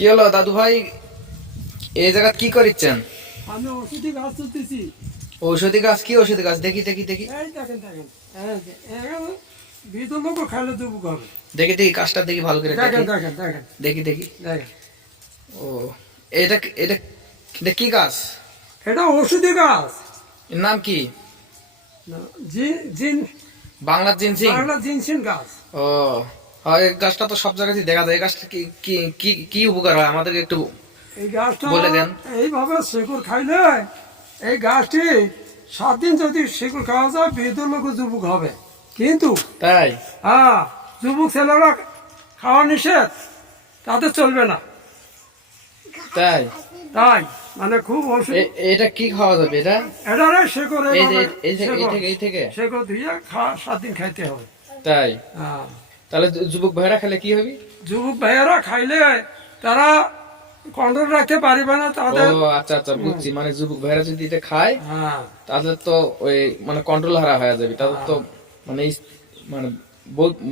কি হলো দাদু ভাই, এই জায়গা কি করিচ্ছেন? আমি ওষুধি গাছ তুলতেছি। ঔষধি গাছ? কি ঔষধি গাছ? দেখি দেখি দেখি এই দেখেন দেখেন, ভিতর লোক খাইলে দেবো হবে। দেখি দেখি গাছটা দেখি ভালো করে দেখেন দেখি দেখেন দেখেন দেখি দেখি। দেখেন, ও, এটা এটা এটা কি গাছ? এটা ওষুধি গাছ। এর নাম কি? না, জিন বাংলা জিনসিং? বাংলা জিনসিন গাছ। ও হয়, এই গাছটা তো সব জায়গাতেই দেখা যায়। এই গাছটা কি কি কি কি উপকার হয় আমাদেরকে একটু এই গাছটা বলে দেন। এইভাবে শেকড় খাইলে এই গাছটি 7 দিন যদি শেকড় খাওয়া যায় ভিতর লোক যুবক হবে। কিন্তু তাই? যুবক ছেলেরা খাওয়া নিষেধ, তাদের চলবে না। তাই? তাই মানে খুব ওষুধ। এটা কি খাওয়া যাবে এটা? এটা শেকড় এই যে এই থেকে শেকড় দিয়ে 7 দিন খাইতে হবে। তাই? হ্যাঁ, তাহলে যুবক ভাইরা খেলে কি হবে? যুবক ভাইয়েরা খাইলে তারা কন্ট্রোল রাখতে পারবে না তাদের। ও আচ্ছা আচ্ছা, বুঝছি। মানে যুবক ভাইরা যদি এটা খায় হ্যাঁ, তাদের তো ওই মানে কন্ট্রোল হারা হয়ে যাবে। তাদের তো মানে মানে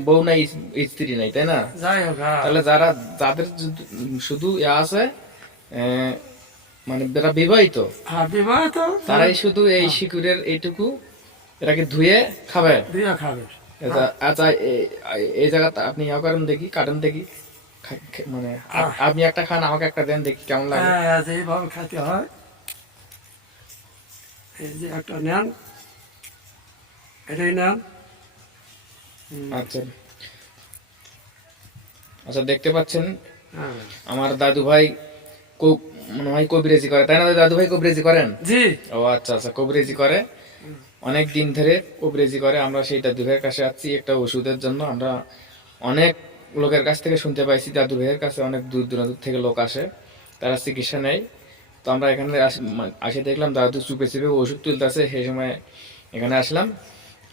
বউ নাই, স্ত্রী নাই, তাই না? যাই হোক। হ্যাঁ, তাহলে যাদের শুধু আছে, মানে যারা বিবাহিত, হ্যাঁ বিবাহিত তারাই শুধু এই শিকুরের এইটুকু এটাকে ধুয়ে খাবে। দিয়ে খাবে। আচ্ছা, এই জায়গাটা আপনি ইয়া করেন দেখি, কাটেন দেখি। মানে আপনি একটা খান, আমাকে একটা দেন দেখি কেমন লাগে। হ্যাঁ, এইভাবে খাইতে হয়। এই যে একটা নেন, এটাই নেন। আচ্ছা আচ্ছা, দেখতে পাচ্ছেন হ্যাঁ, আমার দাদু ভাই মনে হয় কবিরাজি করে, তাই না? দাদু ভাই কবিরাজি করেন? জি। ও আচ্ছা আচ্ছা, কবিরাজি করে অনেক দিন ধরে। কবিরাজি করে। আমরা সেই দাদু ভাইয়ের কাছে আসছি একটা ওষুধের জন্য। আমরা অনেক লোকের কাছ থেকে শুনতে পাইছি দাদু ভাইয়ের কাছে অনেক দূর দূরান্ত থেকে লোক আসে, তারা চিকিৎসা নেয়। তো আমরা এখানে আসে দেখলাম দাদু চুপে চুপে ওষুধ তুলতেছে, সেই সময় এখানে আসলাম।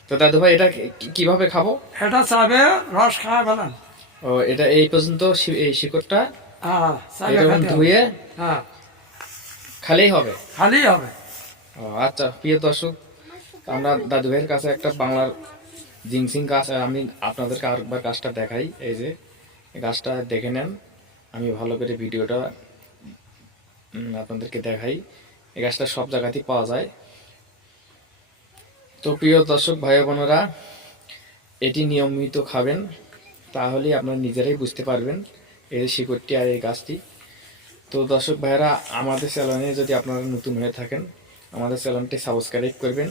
তো দাদু ভাই এটা কিভাবে খাবো? এটা চাবে রস খাওয়া বলেন। ও, এটা এই পর্যন্ত এই শিকড়টা হ্যাঁ, চাবে এরকম খাইতে হবে। ধুয়ে হ্যাঁ, খালেই হবে? খালি হবে। ও আচ্ছা, প্রিয় দর্শক, আমরা দাদু ভাইয়ের কাছে একটা বাংলার জিনসিং গাছ, আর আমি আপনাদেরকে আরেকবার গাছটা দেখাই। এই যে এই গাছটা দেখে নেন, আমি ভালো করে ভিডিওটা আপনাদেরকে দেখাই। এই গাছটা সব জায়গাতেই পাওয়া যায়। তো প্রিয় দর্শক ভাই বোনেরা, এটি নিয়মিত খাবেন, তাহলেই আপনারা নিজেরাই বুঝতে পারবেন এই শিকড়টি আর এই গাছটি। তো দর্শক ভাইরা, আমাদের চ্যানেলে যদি আপনারা নতুন হয়ে থাকেন, আমাদের চ্যানেলটি সাবস্ক্রাইব করবেন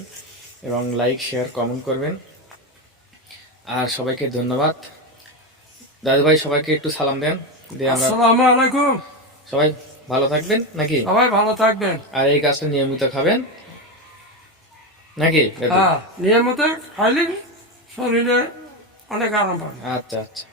এবং লাইক শেয়ার কমেন্ট করবেন। আর সবাইকে ধন্যবাদ। দাদু ভাই, সবাইকে একটু সালাম দেন, দিয়ে আমরা আসসালামু আলাইকুম। সবাই ভালো থাকবেন নাকি? সবাই ভালো থাকবেন। আর এই গাছটা নিয়মিত খাবেন নাকি দাদু? হ্যাঁ, নিয়মিত খাইলে শরীরে অনেক আরাম পাবে। আচ্ছা আচ্ছা।